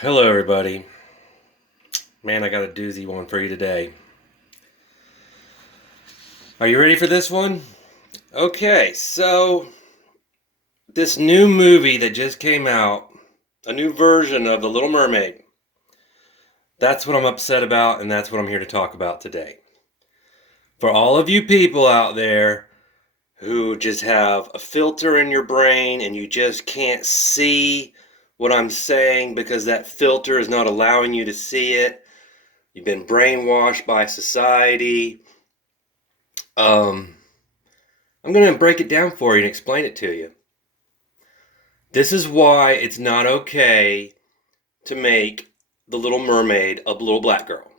Hello, everybody. Man, I got a doozy one for you today. Are you ready for this one? Okay, so this new movie that just came out, a new version of The Little Mermaid, that's what I'm upset about, and that's what I'm here to talk about today. For all of you people out there who just have a filter in your brain and you just can't see what I'm saying because that filter is not allowing you to see it, you've been brainwashed by society. Um, I'm going to break it down for you and explain it to you. This is why it's not okay to make the Little Mermaid a little black girl.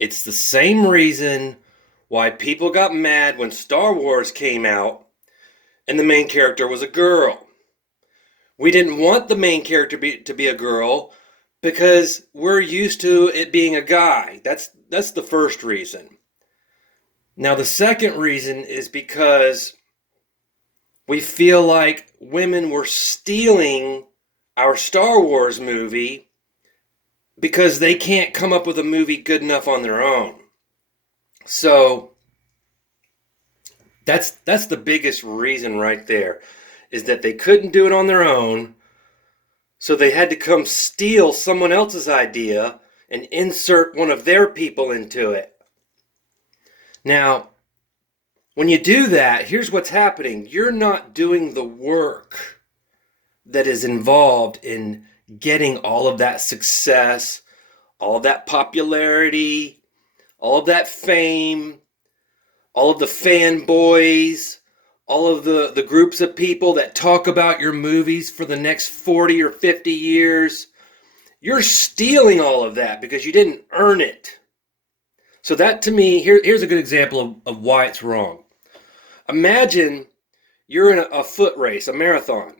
It's the same reason why people got mad when Star Wars came out and the main character was a girl. We didn't want the main character to be a girl because we're used to it being a guy. That's the first reason. Now, the second reason is because we feel like women were stealing our Star Wars movie because they can't come up with a movie good enough on their own. So that's the biggest reason right there, is that they couldn't do it on their own, so they had to come steal someone else's idea and insert one of their people into it. Now, when you do that, here's what's happening. You're not doing the work that is involved in getting all of that success, all of that popularity, all of that fame, all of the fanboys, all of the groups of people that talk about your movies for the next 40 or 50 years. You're stealing all of that because you didn't earn it. So that, to me, here's a good example of why it's wrong. Imagine you're in a foot race, a marathon,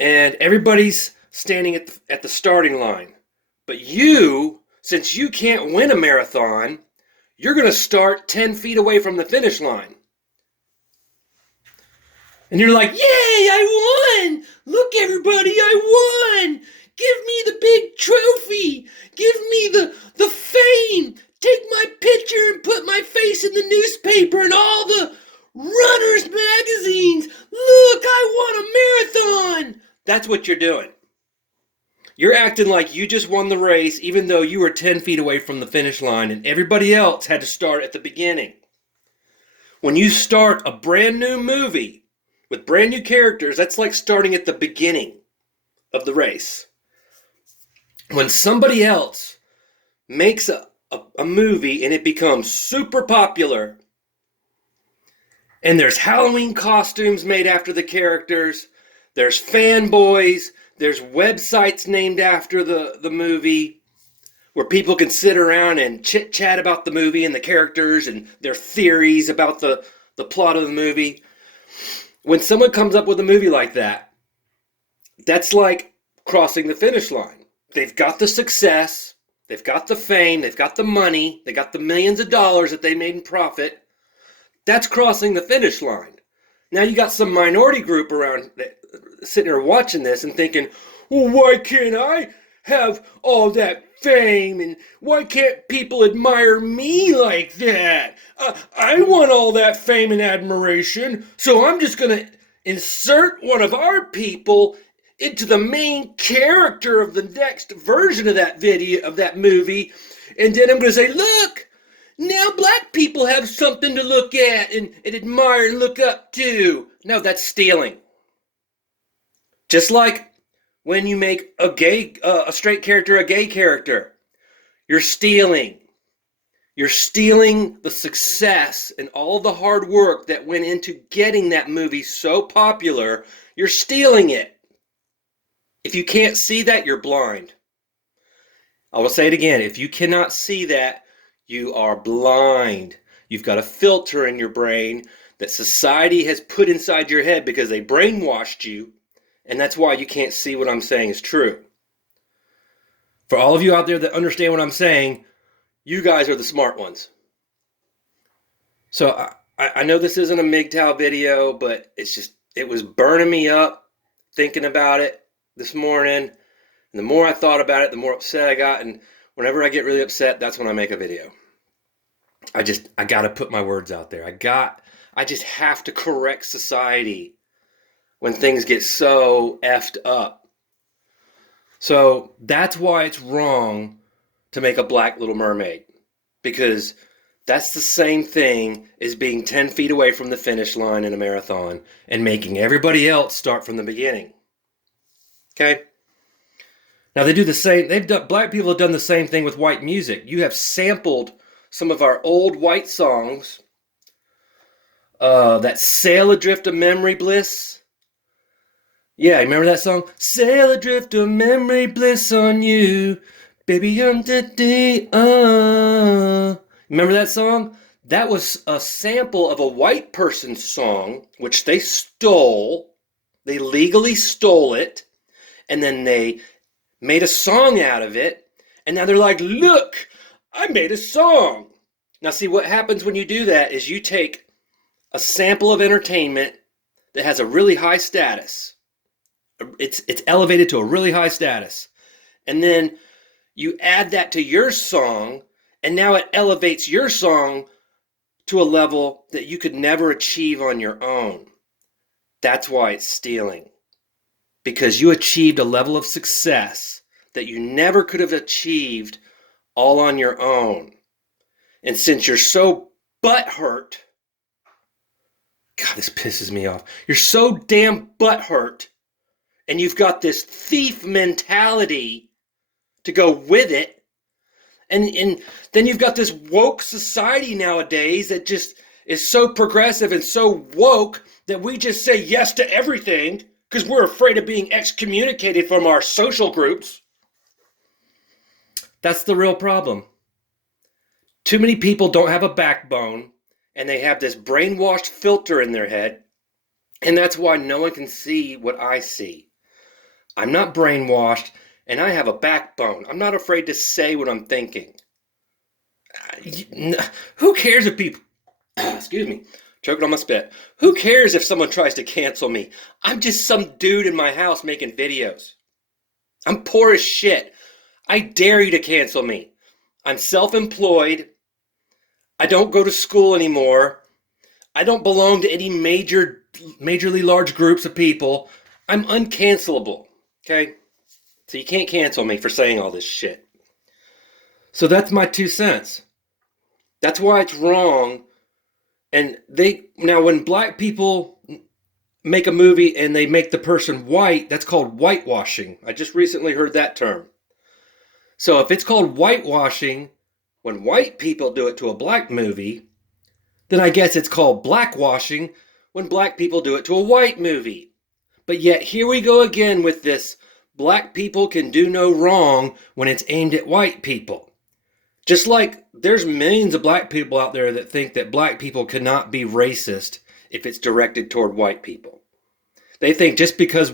and everybody's standing at the starting line. But you, since you can't win a marathon, you're going to start 10 feet away from the finish line. And you're like, yay, I won! Look, everybody, I won! Give me the big trophy! Give me the fame! Take my picture and put my face in the newspaper and all the runners magazines! Look, I won a marathon! That's what you're doing. You're acting like you just won the race even though you were 10 feet away from the finish line and everybody else had to start at the beginning. When you start a brand new movie with brand new characters, that's like starting at the beginning of the race. When somebody else makes a movie and it becomes super popular, and there's Halloween costumes made after the characters, there's fanboys, there's websites named after the movie where people can sit around and chit-chat about the movie and the characters and their theories about the plot of the movie. When someone comes up with a movie like that, that's like crossing the finish line. They've got the success, they've got the fame, they've got the money, they got the millions of dollars that they made in profit. That's crossing the finish line. Now you got some minority group around sitting there watching this and thinking, well, why can't I have all that fame, and why can't people admire me like that? I want all that fame and admiration, so I'm just going to insert one of our people into the main character of the next version of that video, of that movie, and then I'm going to say, look, now black people have something to look at and admire and look up to. No, that's stealing. Just like when you make a straight character a gay character, you're stealing. You're stealing the success and all the hard work that went into getting that movie so popular. You're stealing it. If you can't see that, you're blind. I will say it again. If you cannot see that, you are blind. You've got a filter in your brain that society has put inside your head because they brainwashed you, and that's why you can't see what I'm saying is true. For all of you out there that understand what I'm saying, you guys are the smart ones. So I know this isn't a MGTOW video, but it was burning me up thinking about it this morning, And the more I thought about it, the more upset I got. And whenever I get really upset, that's when I make a video. I got to put my words out there. I just have to correct society when things get so effed up. So that's why it's wrong to make a black Little Mermaid, because that's the same thing as being 10 feet away from the finish line in a marathon and making everybody else start from the beginning. Okay? Now they do the same, black people have done the same thing with white music. You have sampled some of our old white songs, that Sail Adrift of Memory Bliss. Yeah, remember that song? Sail adrift of memory bliss on you, baby, I'm dead. Remember that song? That was a sample of a white person's song, which they stole. They legally stole it, and then they made a song out of it, and now they're like, look, I made a song. Now see, what happens when you do that is you take a sample of entertainment that has a really high status. It's elevated to a really high status. And then you add that to your song, and now it elevates your song to a level that you could never achieve on your own. That's why it's stealing. Because you achieved a level of success that you never could have achieved all on your own. And since you're so butthurt, God, this pisses me off. You're so damn butthurt, and you've got this thief mentality to go with it, and then you've got this woke society nowadays that just is so progressive and so woke that we just say yes to everything because we're afraid of being excommunicated from our social groups. That's the real problem. Too many people don't have a backbone, and they have this brainwashed filter in their head, and that's why no one can see what I see. I'm not brainwashed, and I have a backbone. I'm not afraid to say what I'm thinking. Who cares if people... Excuse me. Choking on my spit. Who cares if someone tries to cancel me? I'm just some dude in my house making videos. I'm poor as shit. I dare you to cancel me. I'm self-employed. I don't go to school anymore. I don't belong to any majorly large groups of people. I'm uncancelable. Okay? So you can't cancel me for saying all this shit. So that's my 2 cents. That's why it's wrong. And now when black people make a movie and they make the person white, that's called whitewashing. I just recently heard that term. So if it's called whitewashing, when white people do it to a black movie, then I guess it's called blackwashing when black people do it to a white movie. But yet here we go again with this black people can do no wrong when it's aimed at white people. Just like there's millions of black people out there that think that black people cannot be racist if it's directed toward white people. They think just because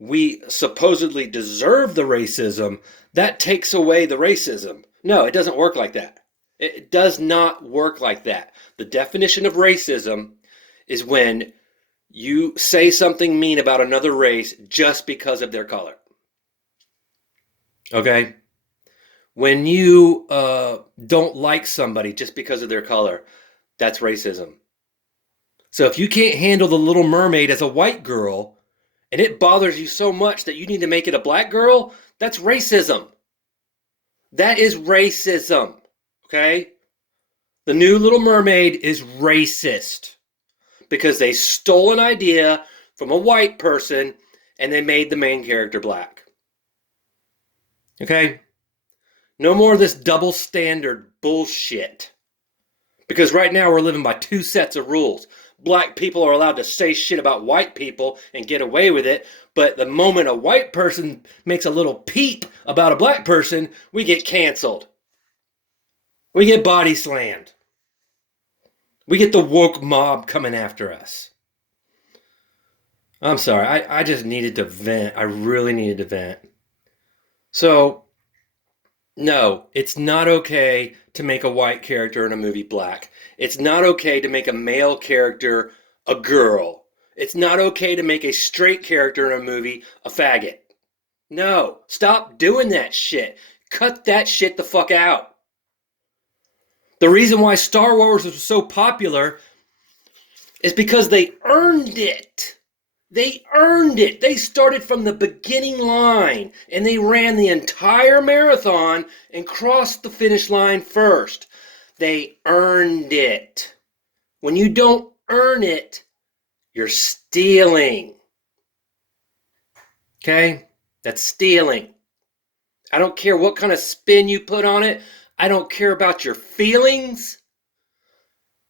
we supposedly deserve the racism, that takes away the racism. No, it doesn't work like that. It does not work like that. The definition of racism is when you say something mean about another race just because of their color. Okay? When you don't like somebody just because of their color, that's racism. So if you can't handle the Little Mermaid as a white girl, and it bothers you so much that you need to make it a black girl, that's racism. That is racism. Okay? The new Little Mermaid is racist because they stole an idea from a white person and they made the main character black. Okay? No more of this double standard bullshit. Because right now we're living by 2 sets of rules. Black people are allowed to say shit about white people and get away with it, but the moment a white person makes a little peep about a black person, we get canceled. We get body slammed. We get the woke mob coming after us. I'm sorry, I just needed to vent. I really needed to vent. So, no, it's not okay to make a white character in a movie black. It's not okay to make a male character a girl. It's not okay to make a straight character in a movie a faggot. No, stop doing that shit. Cut that shit the fuck out. The reason why Star Wars was so popular is because they earned it. They earned it. They started from the beginning line and they ran the entire marathon and crossed the finish line first. They earned it. When you don't earn it, you're stealing. Okay? That's stealing. I don't care what kind of spin you put on it. I don't care about your feelings.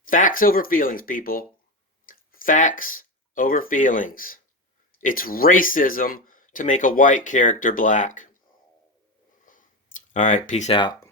Facts over feelings, people. Facts over feelings. It's racism to make a white character black. All right, peace out.